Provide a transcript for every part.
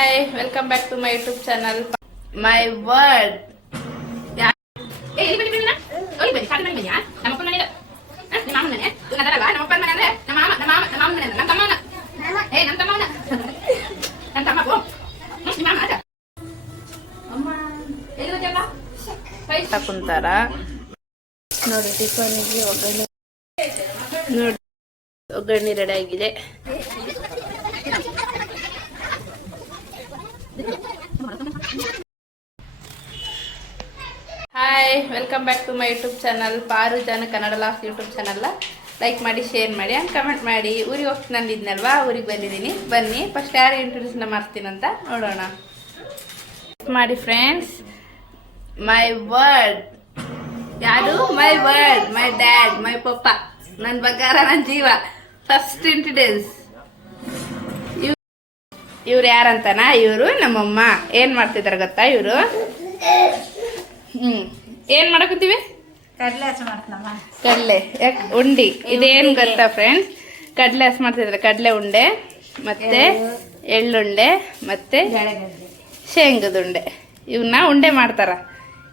Hi, welcome back to my YouTube channel. My word. Yeah. Hey, bani bani na. Oi, bani. Kati bani bani ya. Nama pun mana? Ni mama mana? Tu nak darah, nama pun mana ada? Nama mama mana? Nama tamma mana? Hey, nama tamma mana? Nama tamma pun. Ni mama ada. Amma. Elu japa. Hai. Takuntara. ನೋಡಿ ಟಿಫನ್ಗೆ ಒಗ್ಗರಣೆ ನೋಡಿ ಒಗ್ಗರಣೆ ready ಆಗಿದೆ. Hi, welcome back to my YouTube channel Paru ಜನ Kannada last YouTube channel. Like ಮಾಡಿ, share ಮಾಡಿ, comment ಮಾಡಿ. ಊರಿಗೆ ಹೋಗ್ತೀನಿ ಅಂದಿದ್ನಲ್ವಾ, ಊರಿಗೆ ಬಂದಿದ್ದೀನಿ. ಬನ್ನಿ ಫಸ್ಟ್ ಯಾರು ಇಂಟ್ರೊಡ್ಯೂಸ್ನ ಮಾಡ್ತೀನಂತ ನೋಡೋಣ. ಮಾಡಿ ಫ್ರೆಂಡ್ಸ್, ಮೈ ವರ್ಡ್. ಯಾರು? ಮೈ ವರ್ಡ್, ಮೈ ಡ್ಯಾಡ್, ಮೈ ಪಪ್ಪ, ನನ್ನ ಬಂಗಾರ, ನನ್ನ ಜೀವ. First introduce. ಇವ್ರು ಯಾರಂತನಾ? ಇವರು ನಮ್ಮಮ್ಮ. ಏನು ಮಾಡ್ತಿದ್ದಾರೆ ಗೊತ್ತಾ ಇವರು? ಏನು ಮಾಡಕತ್ತೀವಿ? ಕಡಲೆ ಯಾಕೆ ಉಂಡಿ. ಇದೇನು ಗೊತ್ತಾ ಫ್ರೆಂಡ್ಸ್? ಕಡಲೆ ಹಸ್ ಮಾಡ್ತಿದ್ದಾರೆ. ಕಡಲೆ ಉಂಡೆ ಮತ್ತೆ ಎಳ್ಳುಂಡೆ ಮತ್ತೆ ಶೇಂಗದ ಉಂಡೆ. ಇವನ್ನ ಉಂಡೆ ಮಾಡ್ತಾರ.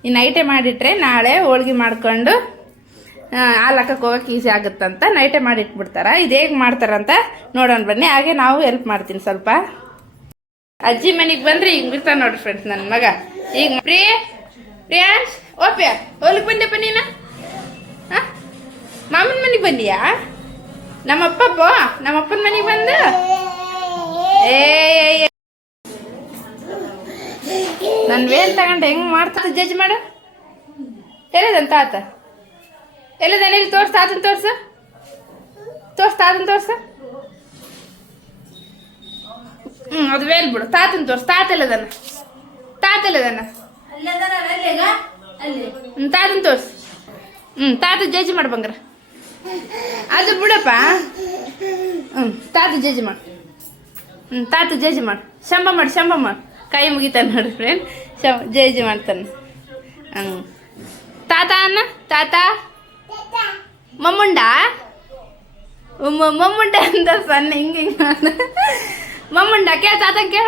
ಈ ನೈಟೇ ಮಾಡಿಟ್ರೆ ನಾಳೆ ಹೋಳ್ಗೆ ಮಾಡ್ಕೊಂಡು ಹಾಲು ಹಾಕಕ್ಕೆ ಹೋಗಕ್ಕೆ ಈಸಿ ಆಗುತ್ತಂತ ನೈಟೇ ಮಾಡಿಟ್ಬಿಡ್ತಾರ. ಇದು ಹೇಗೆ ಮಾಡ್ತಾರಂತ ನೋಡೋಣ ಬನ್ನಿ. ಹಾಗೆ ನಾವು ಹೆಲ್ಪ್ ಮಾಡ್ತೀನಿ ಸ್ವಲ್ಪ. ಅಜ್ಜಿ ಮನೆಗೆ ಬಂದ್ರೆ ಹಿಂಗೆ ಇರ್ತಾನೆ ನೋಡ್ರಿ ಫ್ರೆಂಡ್ಸ್ ನನ್ನ ಮಗ. ಈಗ ಪ್ರಿಯಾಂಶ್ ಓಪ್ಯಾ ಹೋಲಿಗೆ ಬಂದೆಪ್ಪ ನೀನು? ಹಾಂ, ಮಾಮನ ಮನೆಗೆ ಬಂದಿಯಾ? ನಮ್ಮಪ್ಪನ ಮನೆಗೆ ಬಂದು ನನ್ನ ವೇಲ್ ತಗೊಂಡು ಹೆಂಗೆ ಮಾಡ್ತಾರೆ ಜಡ್ಜ್ ಮಾಡು. ಎಲ್ಲದಂತ ತಾತ ಎಲ್ಲದಾನ? ಇಲ್ಲಿ ತೋರ್ಸು, ತಾತನ ತೋರ್ಸು. ತಾತನ ತೋರ್ಸು. ಅದು ವೇಲ್ ಬಿಡು. ತಾತನ ತೋರ್ಸು. ತಾತ ಎಲ್ಲದಾನ? ತಾತನ ತೋರ್ಸು. ತಾತ ಜಡ್ಜ್ ಮಾಡು ಬಂಗಾರ. ಅದು ಬಿಡಪ್ಪ. ತಾತ ಜಡ್ಜ್ ಮಾಡು. ತಾತ ಜಡ್ಜ್ ಮಾಡು. ಶಂಭ ಮಾಡು. ಕೈ ಮುಗಿತಾನೆ ನೋಡಿ ಫ್ರೆಂಡ್. ಜಡ್ಜ್ ಮಾಡ್ತಾನೆ. ತಾತ ಅನ್ನ. ತಾತ ಮಮ್ಮುಂಡ ಅಂತ ಸಣ್ಣ ಹಿಂಗೆ ಮಮ್ಮುಂಡ ಕೇಳ. ತಾತ ಕೇಳ.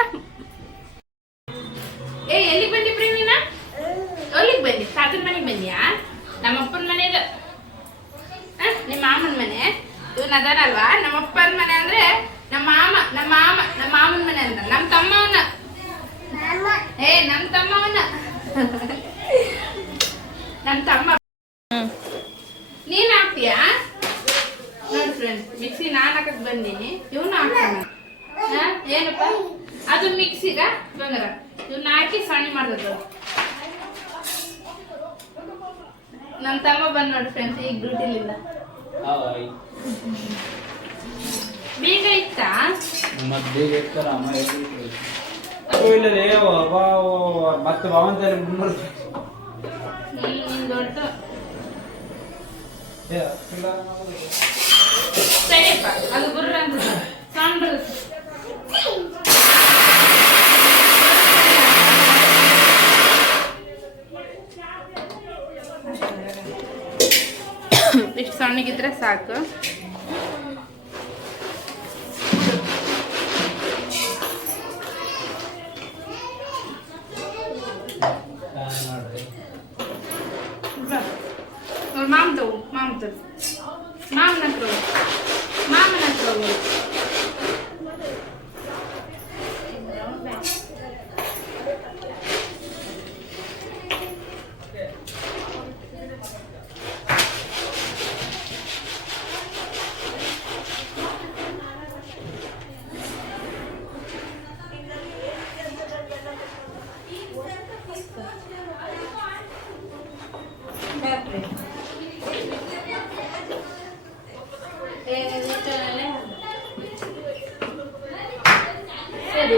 ಎಲ್ಲಿಗೆ ಬಂದಿ ಪ್ರೇಮ್ ನೀನ? ಎಲ್ಲಿಗೆ ಬಂದಿ? ತಾತನ ಮನೆಗೆ ಬಂದಿಯಾ? ನಮ್ಮಪ್ಪನ ಮನೆದು. ನಿಮ್ಮ ಮಾಮನ ಮನೆ ಇವನ್ ಅದಾನಲ್ವಾ? ನಮ್ಮಪ್ಪನ ಮನೆ ಅಂದ್ರೆ ನಮ್ಮ ಮಾಮನ ಮನೆ ಅಂತ. ನಮ್ಮ ತಮ್ಮವನ. ನಮ್ಮ ತಮ್ಮ. ನೀನ್ ಹಾಕ್ತೀಯಾ? ನೋಡಿ ಫ್ರೆಂಡ್ಸ್, ಮಿಕ್ಸಿ ನಾನು ಹಾಕಕ್ ಬಂದೀನಿ. ಇವನು ಹಾಕ್ತಾನ. ಏನಪ್ಪ ಅದು ಮಿಕ್ಸಿಗ ಬಂಗಾರ ಇವನ್ನ ಹಾಕಿ ಸಣ್ಣ ಮಾಡ್ದದ್ದು. ನನ್ನ ತಮ್ಮ ಬಂದ್ ನೋಡಿ ಫ್ರೆಂಡ್ಸ್ ಈಗ ಡ್ಯೂಟಿಲಿಂದ. ಬೀಗ ಇತ್ತಾ? ದೊಡ್ಡ ಸರಿಯಪ್ಪ. ಅದು ಗುರ್ರ ಅಂತ ಸಣ್ಣ ಇಷ್ಟು ಸಣ್ಣಗಿದ್ರೆ ಸಾಕು. ಮಾಮನ ಹತ್ರ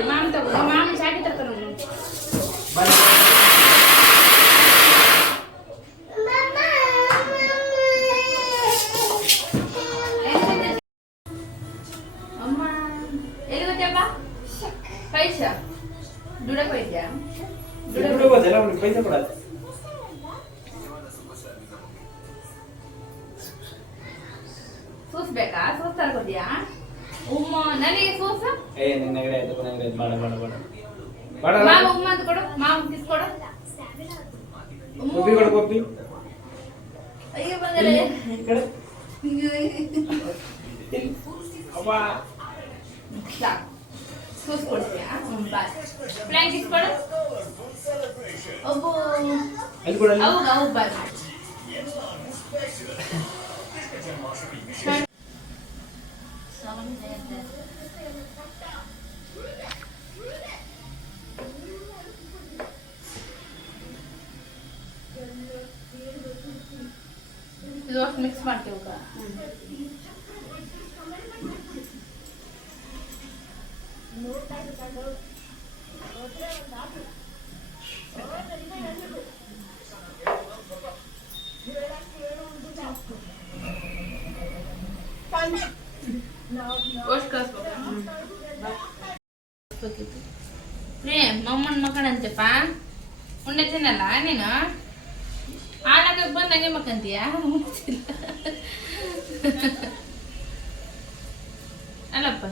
ಮಾಮ ತಗೋ. ಮಾಮ ಚಾಟಿ ತರ್ತಾನ. ಅಮ್ಮ ಎಲ್ಲಿ ಗೊತ್ತಪ್ಪ? ಪೈಸಾ ದುಡಕ್ ಹೋಯ್ತ್ಯಾ? ಪೈಸಾ ಕೊಡ. ಸೂಸ್ಬೇಕಾ? ಸೂಸ್ ತರ್ಕೋದ್ಯಾ? ನನಗೆ ಸೂಸ? ನಿನ್ನ ಬೇಡ ಬೇಡ ಮಾವು ಉಮ್ಮ ಅಂತ ಕೊಡು, ಮಾವು ಕಿಸ್ಕೊಡು. ಅಯ್ಯೋ ಬಂದರೆ ಕೂಸ್ಕೊಡ್ತೀಯಾ? ಬಾಯ್ ಪ್ಲ್ಯಾಂಕ್ ಇಸ್ಕೊಡು. ಒಬ್ಬ ಅವು ಬಾಯ್ ಇದು ಮಿಕ್ಸ್ ಮಾಡ್ತೀವಿ. ಮಮ್ಮನ ಮಕ್ಕಳಂತೆಪ್ಪ ಉಂಡೆ ತಿನ್ನಲ್ಲ ನೀನು ಆಡಕ್ಕೆ ಬಂದು ಹಂಗೆ ಮಕ್ಕಂತೀಯ ಅಲ್ಲಪ್ಪ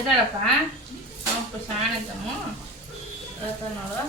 ಎದಾಳಪ್ಪ ಅಪ್ಪ ಶಾಣತನು ನೋಡು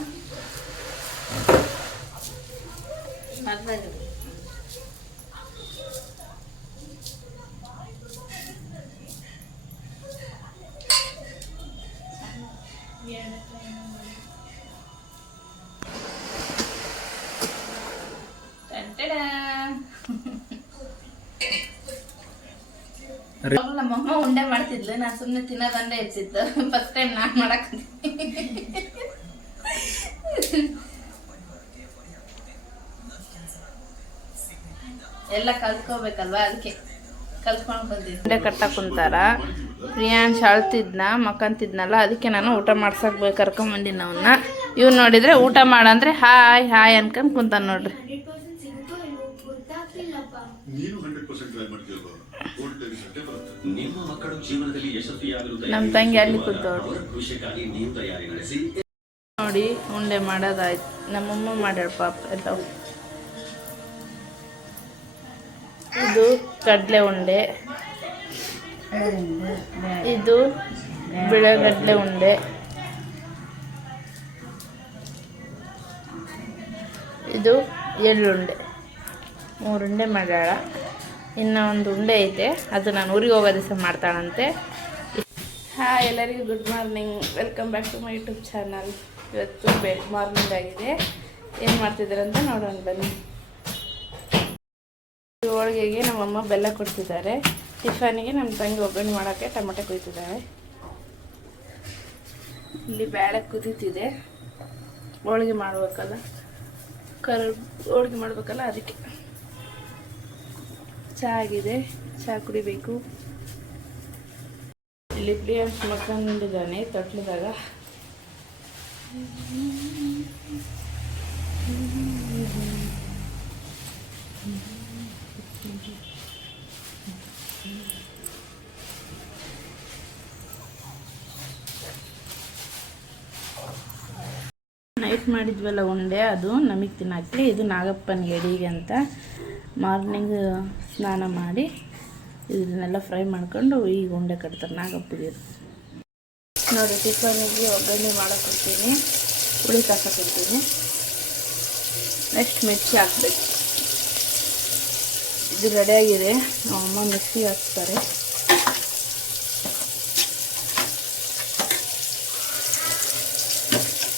ನಮ್ಮಮ್ಮ ಉಂಡೆ ಮಾಡ್ತಿದ್ಲು, ನಾನು ಸುಮ್ಮನೆ ತಿನ್ನೋದಂಡೆ ಇರ್ತಿತ್ತು. ಫಸ್ಟ್ ಟೈಮ್ ನಾನು ಮಾಡಕ್ ಎಲ್ಲ ಕಲ್ತ್ಕೋಬೇಕಲ್ವಾ, ಅದಕ್ಕೆ ಕಲ್ತ್ಕೊಂಡು ಬಂದಿದ್ದೆ. ಉಂಡೆ ಕಟ್ಟಕ್ಕೆ ಕುಂತಾರ. ಪ್ರಿಯಾಂಶ್ ಅಳ್ತಿದ್ನ ಮಕ್ಕಂತಿದ್ನಲ್ಲ, ಅದಕ್ಕೆ ನಾನು ಊಟ ಮಾಡ್ಸಕ್ ಕರ್ಕೊಂಬಂದಿನ ಅವನ್ನ. ಇವ್ ನೋಡಿದ್ರೆ ಊಟ ಮಾಡಂದ್ರೆ ಹಾಯ್ ಹಾಯ್ ಅನ್ಕೊಂಡ್ ಕುಂತಾನ ನೋಡ್ರಿ. ನಮ್ಮ ತಂಗಿ ಅಲ್ಲಿ ಕೂತವ್ರು ನೋಡಿ. ಉಂಡೆ ಮಾಡೋದಾಯ್ತು, ನಮ್ಮಮ್ಮ ಮಾಡ್ಯಾಳ ಪಾಪ ಎಲ್ಲ. ಇದು ಕಡಲೆ ಉಂಡೆ, ಇದು ಬಿಳೆಗಡಲೆ ಉಂಡೆ, ಇದು ಎಳ್ಳುಂಡೆ. 3 ಉಂಡೆ ಮಾಡ್ಯಾಳ. ಇನ್ನು ಒಂದು ಉಂಡೆ ಐತೆ, ಅದು ನಾನು ಊರಿಗೆ ಹೋಗೋ ದಿವಸ ಮಾಡ್ತಾಳಂತೆ. ಹಾಯ್ ಎಲ್ಲರಿಗೂ good morning, welcome back to my YouTube channel. ಇವತ್ತು ಮಾರ್ನಿಂಗ್ ಆಗಿದೆ. ಏನು ಮಾಡ್ತಿದ್ದಾರೆ ಅಂತ ನೋಡೋಣ ಬನ್ನಿ. ಹೋಳಿಗೆಗೆ ನಮ್ಮಮ್ಮ ಬೆಲ್ಲ ಕೊಡ್ತಿದ್ದಾರೆ. ಟಿಫನಿಗೆ ನಮ್ಮ ತಂಗಿ ಒಗ್ಗರಣೆ ಮಾಡೋಕ್ಕೆ ಟೊಮೆಟೊ ಕುಯ್ತಿದ್ದಾಳೆ. ಇಲ್ಲಿ ಬೇಳೆ ಕುದೀತಿದೆ, ಹೋಳಿಗೆ ಮಾಡ್ಬೇಕಲ್ಲ, ಹೋಳಿಗೆ ಮಾಡ್ಬೇಕಲ್ಲ, ಅದಕ್ಕೆ. ಚಹಾ ಆಗಿದೆ, ಚಹಾ ಕುಡಿಬೇಕು. ಇಲ್ಲಿ ಪ್ರಿಯಾಂಶ್ ಮಕ್ಕಂಡಿದ್ದಾನೆ ತೊಟ್ಲದಾಗ. ನೈಟ್ ಮಾಡಿದ್ವಲ್ಲ ಉಂಡೆ, ಅದು ನಮಗೆ ತಿನ್ನಕ್ಕೆ. ಇದು ನಾಗಪ್ಪನಿಗೆ ಎಡಿಗೆ ಅಂತ ಮಾರ್ನಿಂಗ್ ಸ್ನಾನ ಮಾಡಿ ಇದನ್ನೆಲ್ಲ ಫ್ರೈ ಮಾಡ್ಕೊಂಡು ಈಗ ಉಂಡೆ ಕಟ್ತಾರೆ ನಾಗಪ್ಪಗೆ. ನೋಡಿ, ಟಿಫನಿಗೆ ಒಗ್ಗರಣೆ ಮಾಡೋಕ್ಕೊಡ್ತೀನಿ, ಹುಳಿ ಕಾಸಕ್ಕೊಡ್ತೀನಿ. ನೆಕ್ಸ್ಟ್ ಮಿರ್ಚಿ ಹಾಕ್ಬೇಕು. ಇದು ರೆಡಿಯಾಗಿದೆ, ನಮ್ಮಮ್ಮ ಮಿಕ್ಸಿಗೆ ಹಾಕ್ತಾರೆ.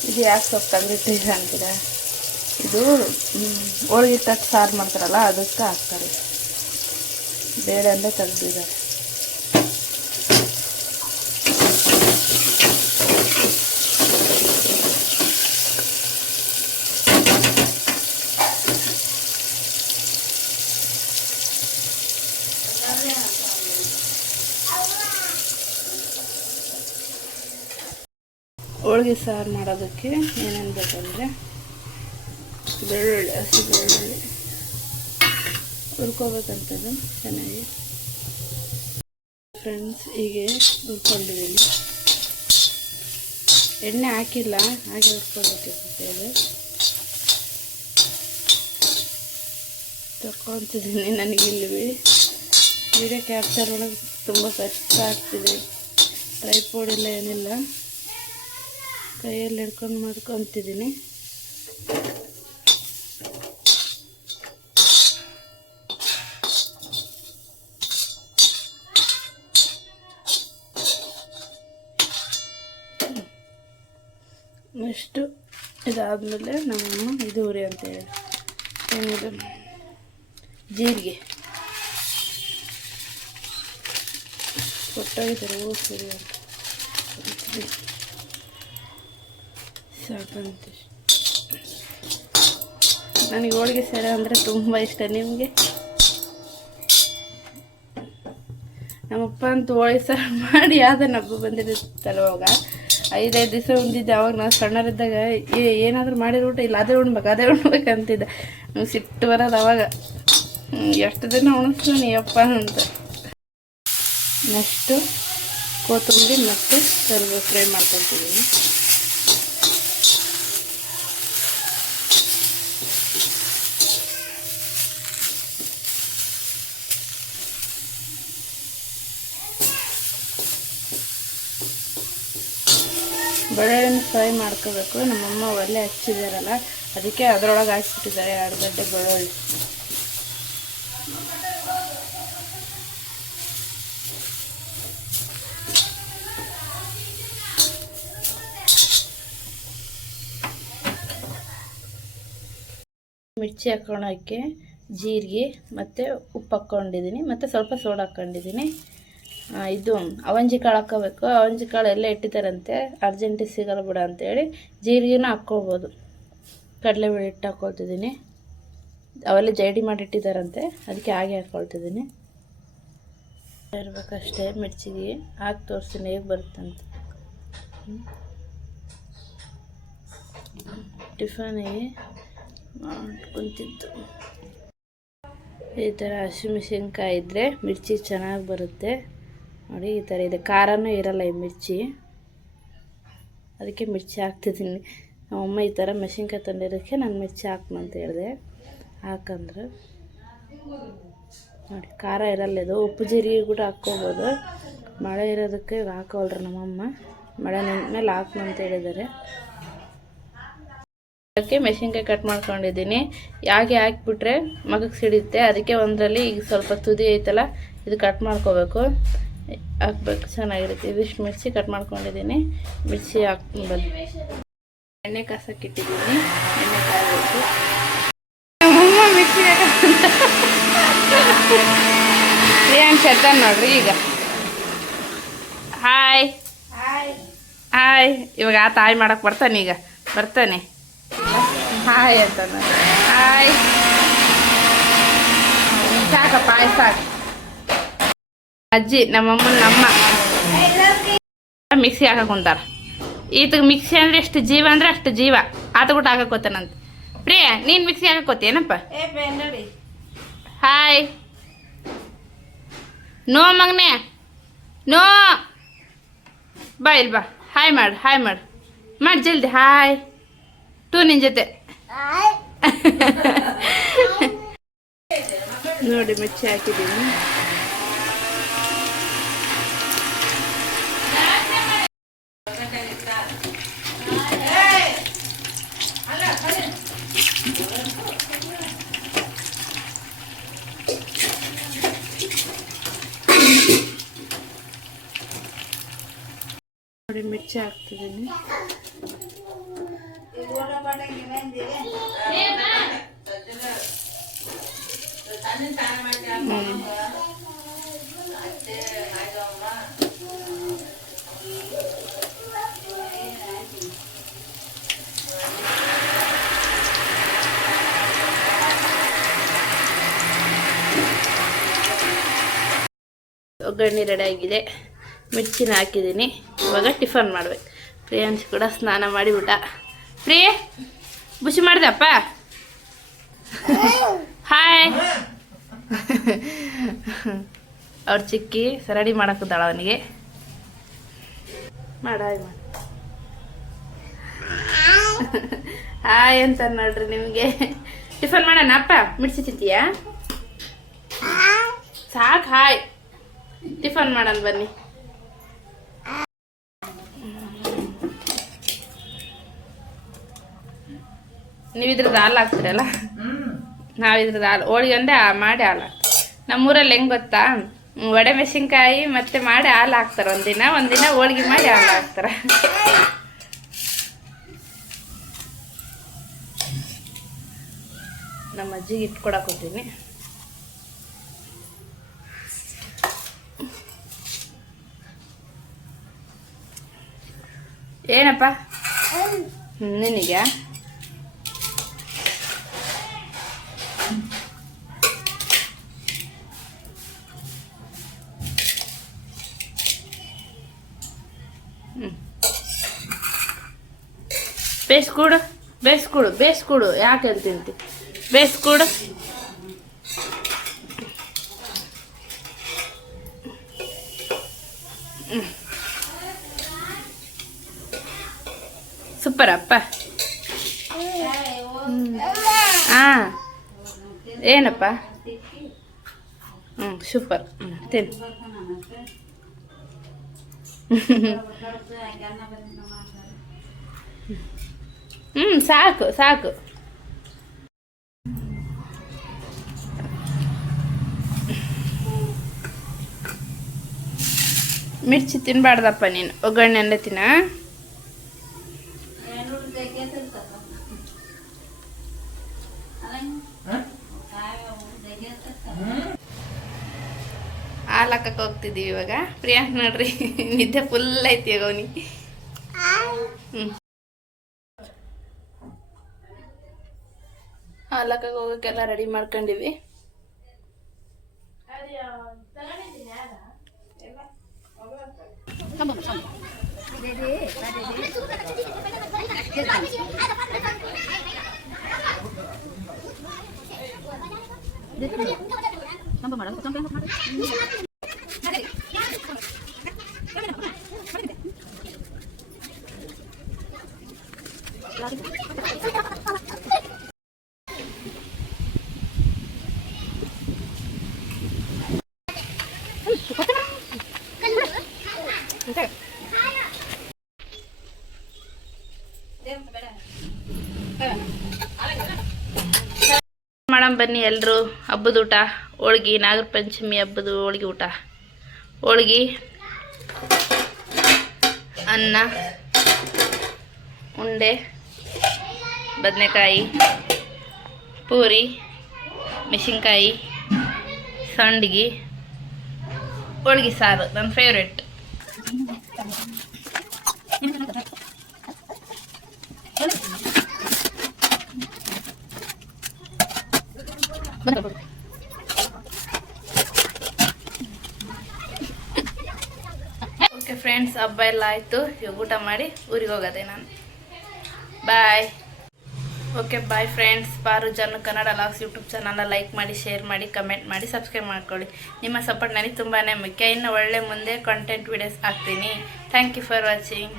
ಇದು ಯಾಕೆ ಸ್ವಲ್ಪ ತೆಗೆದಿಟ್ಟಿದೆ ಅಂತೀರ? ಇದು ಹೋಳಿಗೆ ತಟ್ಟು ಸಾರು ಮಾಡ್ತಾರಲ್ಲ, ಅದಕ್ಕೆ ಹಾಕ್ತಾರೆ. ಬೇಳೆ ಅಂದರೆ ತೆಗ್ದಿದ್ದಾರೆ. ಹೋಳಿಗೆ ಸಾರು ಮಾಡೋದಕ್ಕೆ ಏನೇನು ಬೇಕಂದರೆ ಬೆಳ್ಳುಳ್ಳಿ, ಹಸಿ ಬೆಳ್ಳುಳ್ಳಿ ಹುರ್ಕೋಬೇಕಂತದ್ದು ಚೆನ್ನಾಗಿ. ಫ್ರೆಂಡ್ಸ್, ಹೀಗೆ ಹುರ್ಕೊಂಡಿದ್ದೀನಿ. ಎಣ್ಣೆ ಹಾಕಿಲ್ಲ, ಹಾಗೆ ಹುರ್ಕೋಬೇಕಿರುತ್ತೆ. ಅದು ತಗೊತಿದ್ದೀನಿ. ನನಗಿಲ್ಲಿ ವಿಡಿಯೋ ಕ್ಯಾಪ್ಚರ್ ಒಳಗೆ ತುಂಬ ಕಷ್ಟ ಆಗ್ತಿದೆ. ಟ್ರೈಪೋಡ್ ಇಲ್ಲ ಏನಿಲ್ಲ, ಕೈಯಲ್ಲಿ ಹಿಡ್ಕೊಂಡು ಮಾಡ್ಕೊತಿದ್ದೀನಿ. ನೆಕ್ಸ್ಟು ಇದಾದಮೇಲೆ ನಮ್ಮಮ್ಮ ಇದು ಉರಿ ಅಂತೇಳಿ ಏನಿದು ಜೀರಿಗೆ ಕೊಟ್ಟಾಗಿದ್ದಾರೆ ಓದ್ತೀರಿ ಅಂತ ಸಾಕಂತ. ನನಗೆ ಹೋಳಿಗೆ ಸರ ಅಂದರೆ ತುಂಬ ಇಷ್ಟ. ನಿಮಗೆ? ನಮ್ಮಪ್ಪ ಅಂತೂ ಹೋಳಿಗೆ ಸಾರು ಮಾಡಿ ಯಾವ್ದನ್ನ ಹಬ್ಬ ಬಂದಿರುತ್ತಲ್ಲ ಅವಾಗ 5 ದಿವಸ ಉಂಡಿದ್ದೆ. ಅವಾಗ ನಾವು ಸಣ್ಣರಿದ್ದಾಗ ಏನಾದರೂ ಮಾಡಿರೋ ಊಟ ಇಲ್ಲ ಅದೇ ಉಣ್ಬೇಕಂತಿದ್ದೆ. ನಂಗೆ ಸಿಟ್ಟು ಬರೋದು ಅವಾಗ, ಎಷ್ಟು ದಿನ ಉಣಿಸ್ತೀನಿ ಅಪ್ಪ ಅಂತ. ನೆಕ್ಸ್ಟು ಕೊತ್ತಂಬರಿ ಮತ್ತು ಕರಿಬೇವು ಫ್ರೈ ಮಾಡ್ಕೊತಿದ್ದೀನಿ. ಬೆಳ್ಳುಳ್ಳಿನ ಫ್ರೈ ಮಾಡ್ಕೋಬೇಕು. ನಮ್ಮಮ್ಮ ಒಲೆ ಹಚ್ಚಿದಾರಲ್ಲ ಅದಕ್ಕೆ ಅದರೊಳಗೆ ಹಾಕಿಬಿಟ್ಟಿದ್ದಾರೆ 2 ಗಡ್ಡೆ ಬೆಳ್ಳುಳ್ಳಿ. ಮಿರ್ಚಿ ಹಾಕ್ಕೊಳಕ್ಕೆ ಜೀರಿಗೆ ಮತ್ತು ಉಪ್ಪು ಹಾಕ್ಕೊಂಡಿದ್ದೀನಿ, ಮತ್ತು ಸ್ವಲ್ಪ ಸೋಡಾ ಹಾಕ್ಕೊಂಡಿದ್ದೀನಿ. ಇದು ಅವಂಜಿ ಕಾಳು ಹಾಕ್ಕೋಬೇಕು. ಅವಂಜಿ ಕಾಳು ಎಲ್ಲ ಇಟ್ಟಿದ್ದಾರಂತೆ, ಅರ್ಜೆಂಟಿಗೆ ಸಿಗಲ್ಲ ಬಿಡ ಅಂತೇಳಿ ಜೀರಿಗೆನ ಹಾಕ್ಕೊಳ್ಬೋದು. ಕಡಲೆಬೇಳೆ ಹಿಟ್ಟು ಹಾಕ್ಕೊಳ್ತಿದ್ದೀನಿ, ಅವೆಲ್ಲ ಜೈಡಿ ಮಾಡಿ ಇಟ್ಟಿದ್ದಾರಂತೆ, ಅದಕ್ಕೆ ಹಾಗೆ ಹಾಕ್ಕೊಳ್ತಿದ್ದೀನಿ. ಇರಬೇಕಷ್ಟೇ. ಮಿರ್ಚಿಗೆ ಹಾಕಿ ತೋರಿಸ್ತೀನಿ ಹೇಗೆ ಬರುತ್ತಂತ. ಟಿಫನಿಗೆ ಮಾಡ್ಕೊತಿದ್ದು ಈ ಥರ ಹಸಿಮೆಣಸಿನ್ಕಾಯಿ ಇದ್ದರೆ ಮಿರ್ಚಿ ಚೆನ್ನಾಗಿ ಬರುತ್ತೆ ನೋಡಿ. ಈ ಥರ ಇದೆ, ಖಾರನೂ ಇರಲ್ಲ ಈ ಮಿರ್ಚಿ, ಅದಕ್ಕೆ ಮಿರ್ಚಿ ಹಾಕ್ತಿದ್ದೀನಿ. ನಮ್ಮಮ್ಮ ಈ ಥರ ಮೆಣಸಿನ್ಕಾಯಿ ತಂದಿರೋಕ್ಕೆ ನಾನು ಮಿರ್ಚಿ ಹಾಕ್ನು ಅಂತ ಹೇಳಿದೆ. ಹಾಕಂದ್ರೆ ನೋಡಿ ಖಾರ ಇರಲ್ಲ ಇದು. ಉಪ್ಪು ಜೀರಿಗೆ ಕೂಡ ಹಾಕ್ಕೋಬೋದು. ಮಳೆ ಇರೋದಕ್ಕೆ ಹಾಕೋಲ್ರಿ ನಮ್ಮಮ್ಮ, ಮಳೆ ನಿಂತಮೇಲೆ ಹಾಕ್ನು ಅಂತ ಹೇಳಿದ್ದಾರೆ. ಅದಕ್ಕೆ ಮೆಣಸಿನ್ಕಾಯಿ ಕಟ್ ಮಾಡ್ಕೊಂಡಿದ್ದೀನಿ. ಹಾಗೆ ಹಾಕಿಬಿಟ್ರೆ ಮಗಕ್ಕೆ ಸಿಡಿಯುತ್ತೆ, ಅದಕ್ಕೆ ಒಂದರಲ್ಲಿ ಈಗ ಸ್ವಲ್ಪ ತುದಿ ಐತಲ್ಲ ಇದು ಕಟ್ ಮಾಡ್ಕೋಬೇಕು, ಹಾಕ್ಬೇಕು, ಚೆನ್ನಾಗಿರುತ್ತೆ. ಇದಿಷ್ಟು ಮಿರ್ಚಿ ಕಟ್ ಮಾಡ್ಕೊಂಡಿದ್ದೀನಿ. ಮಿರ್ಚಿ ಹಾಕ್ತೀನಿ ಬನ್ನಿ. ಎಣ್ಣೆ ಕಾಸಕ್ಕೆ ಇಟ್ಟಿದ್ದೀನಿ, ಎಣ್ಣೆ ಕಾಯಬೇಕು. ಮಿಕ್ಸಿ ಏನು ಚೆತ್ತ ನೋಡ್ರಿ ಈಗ. ಹಾಯ್ ಹಾಯ್, ಇವಾಗ ಆತ ಹಾಯ್ ಮಾಡಕ್ಕೆ ಬರ್ತಾನೆ, ಈಗ ಬರ್ತಾನೆ. ಹಾಯ್ ಅಂತ ಹಾಯ್. ಸಾಕಪ್ಪ ಆಯ್ ಸಾಕು. ಅಜ್ಜಿ ನಮ್ಮ ಮಿಕ್ಸಿ ಹಾಕಕ್ಕೆ ಕುಂತಾರ. ಈತಗೆ ಮಿಕ್ಸಿ ಅಂದರೆ ಎಷ್ಟು ಜೀವ ಅಂದರೆ ಅಷ್ಟು ಜೀವ. ಆತ ಕೂಡ ಹಾಕಕ್ಕೋತಾನಂತ. ಪ್ರಿಯ ನೀನು ಮಿಕ್ಸಿ ಹಾಕಕ್ಕೋತೇನಪ್ಪ? ಹಾಯ್. ನೋ ಮಗನೆ ನೋ, ಬಾ ಇಲ್ಲಿ ಬಾ. ಹಾಯ್ ಮಾಡು, ಹಾಯ್ ಮಾಡು, ಮಾಡಿ ಜಲ್ದಿ ಹಾಯ್. ನಿನ್ನ ಜೊತೆ ನೋಡಿ ಮಿರ್ಚಿ ಹಾಕಿದ್ದೀನಿ. ನೋಡಿ ಮಿರ್ಚಿ ಹಾಕ್ತಿದ್ದೀನಿ. ಒಗ್ಗರಣೆ ರೆಡಿ ಆಗಿದೆ, ಮಿರ್ಚಿನ ಹಾಕಿದ್ದೀನಿ. ಇವಾಗ ಟಿಫನ್ ಮಾಡ್ಬೇಕು. ಪ್ರಿಯಾಂಶ್ ಕೂಡ ಸ್ನಾನ ಮಾಡಿಬಿಟ್ಟ. ಪ್ರಿಯ ಬುಷಿ ಮಾಡಿದಪ್ಪ. ಹಾಯ್. ಅವ್ರ ಚಿಕ್ಕಿ ಸರಡಿ ಮಾಡಕ್ಕದಾಳ ಅವನಿಗೆ. ಮಾಡ ಹಾಯ್ ಅಂತ ನೋಡ್ರಿ ನಿಮಗೆ. ಟಿಫನ್ ಮಾಡೋಣ ಅಪ್ಪ? ಮಿರ್ಚಿ ತಿಂತೀಯಾ? ಸಾಕು ಹಾಯ್. ಟಿಫನ್ ಮಾಡೋಣ ಬನ್ನಿ. ನೀವು ಇದ್ರದ್ದು ಹಾಲು ಹಾಕ್ತೀರಲ್ಲ, ನಾವು ಇದ್ರದ್ದು ಹಾಲು ಹೋಳಿಗೆ ಅಂದರೆ ಮಾಡಿ ಹಾಲು ಹಾಕ್ತೀವಿ. ನಮ್ಮೂರಲ್ಲಿ ಹೆಂಗೆ ಗೊತ್ತಾ, ವಡೆ ಮೆಣಸಿನ್ಕಾಯಿ ಮತ್ತೆ ಮಾಡಿ ಹಾಲು ಹಾಕ್ತಾರೆ. ಒಂದಿನ ಹೋಳಿಗೆ ಮಾಡಿ ಹಾಲು ಹಾಕ್ತಾರೆ. ನಮ್ಮ ಅಜ್ಜಿಗೆ ಇಟ್ಕೊಡಕ್ಕೆ ಹೋಗ್ತೀನಿ. ಏನಪ್ಪ ನಿನಗೆ? ಬೇಯಿಸ್ಕೊಡು ಯಾಕೆ ಅಂತ ತಿಂತಿ? ಬೇಯಿಸ್ಕೊಡು. ಸೂಪರ್ ಅಪ್ಪ. ಹಾಂ ಏನಪ್ಪ? ಸೂಪರ್. ತಿನ್ನು. ಸಾಕು. ಮಿರ್ಚಿ ತಿನ್ಬಾರ್ದಪ್ಪ ನೀನು, ಒಗ್ಗರಣೆ ತಿನ್ನ. ಹಾಲು ಹಾಕಕ್ಕೆ ಹೋಗ್ತಿದ್ದೀವಿ ಇವಾಗ. ಪ್ರಿಯಾಂಕ್ ನೋಡ್ರಿ ನಿದ್ದೆ ಫುಲ್ ಐತಿ ಈಗ ಅವನಿಗೆ. ಹಾಲು ಹಾಕಕ್ಕೆ ಹೋಗೋಕ್ಕೆಲ್ಲ ರೆಡಿ ಮಾಡ್ಕೊಂಡಿವಿ. ಮಾಡಮ್ ಬನ್ನಿ ಎಲ್ಲರೂ. ಹಬ್ಬದ ಊಟ ಹೋಳ್ಗಿ, ನಾಗರ ಪಂಚಮಿ ಹಬ್ಬದ ಹೋಳ್ಗಿ ಊಟ. ಹೋಳ್ಗಿ, ಅನ್ನ, ಉಂಡೆ, ಬದನೆಕಾಯಿ, ಪೂರಿ, ಮೆಣಸಿನ್ಕಾಯಿ, ಸಂಡಿಗೆ, ಹೋಳ್ಗಿ ಸಾರು ನನ್ನ ಫೇವ್ರೆಟ್. ಓಕೆ ಫ್ರೆಂಡ್ಸ್, ಹಬ್ಬ ಎಲ್ಲ ಆಯಿತು. ಇವಾಗ ಊಟ ಮಾಡಿ ಊರಿಗೆ ಹೋಗೋದೆ ನಾನು. Bye. Okay bye friends. Paru ಜನ ಕನ್ನಡ ಲಾಗ್ಸ್ ಯೂಟ್ಯೂಬ್ ಚಾನಲ್ನ ಲೈಕ್ ಮಾಡಿ, ಶೇರ್ ಮಾಡಿ, ಕಮೆಂಟ್ ಮಾಡಿ, ಸಬ್ಸ್ಕ್ರೈಬ್ ಮಾಡ್ಕೊಳ್ಳಿ. ನಿಮ್ಮ ಸಪೋರ್ಟ್ ನನಗೆ ತುಂಬಾ ಮುಖ್ಯ. ಇನ್ನು ಒಳ್ಳೆ ಮುಂದೆ ಕಾಂಟೆಂಟ್ ವಿಡಿಯೋಸ್ ಹಾಕ್ತೀನಿ. Thank you for watching.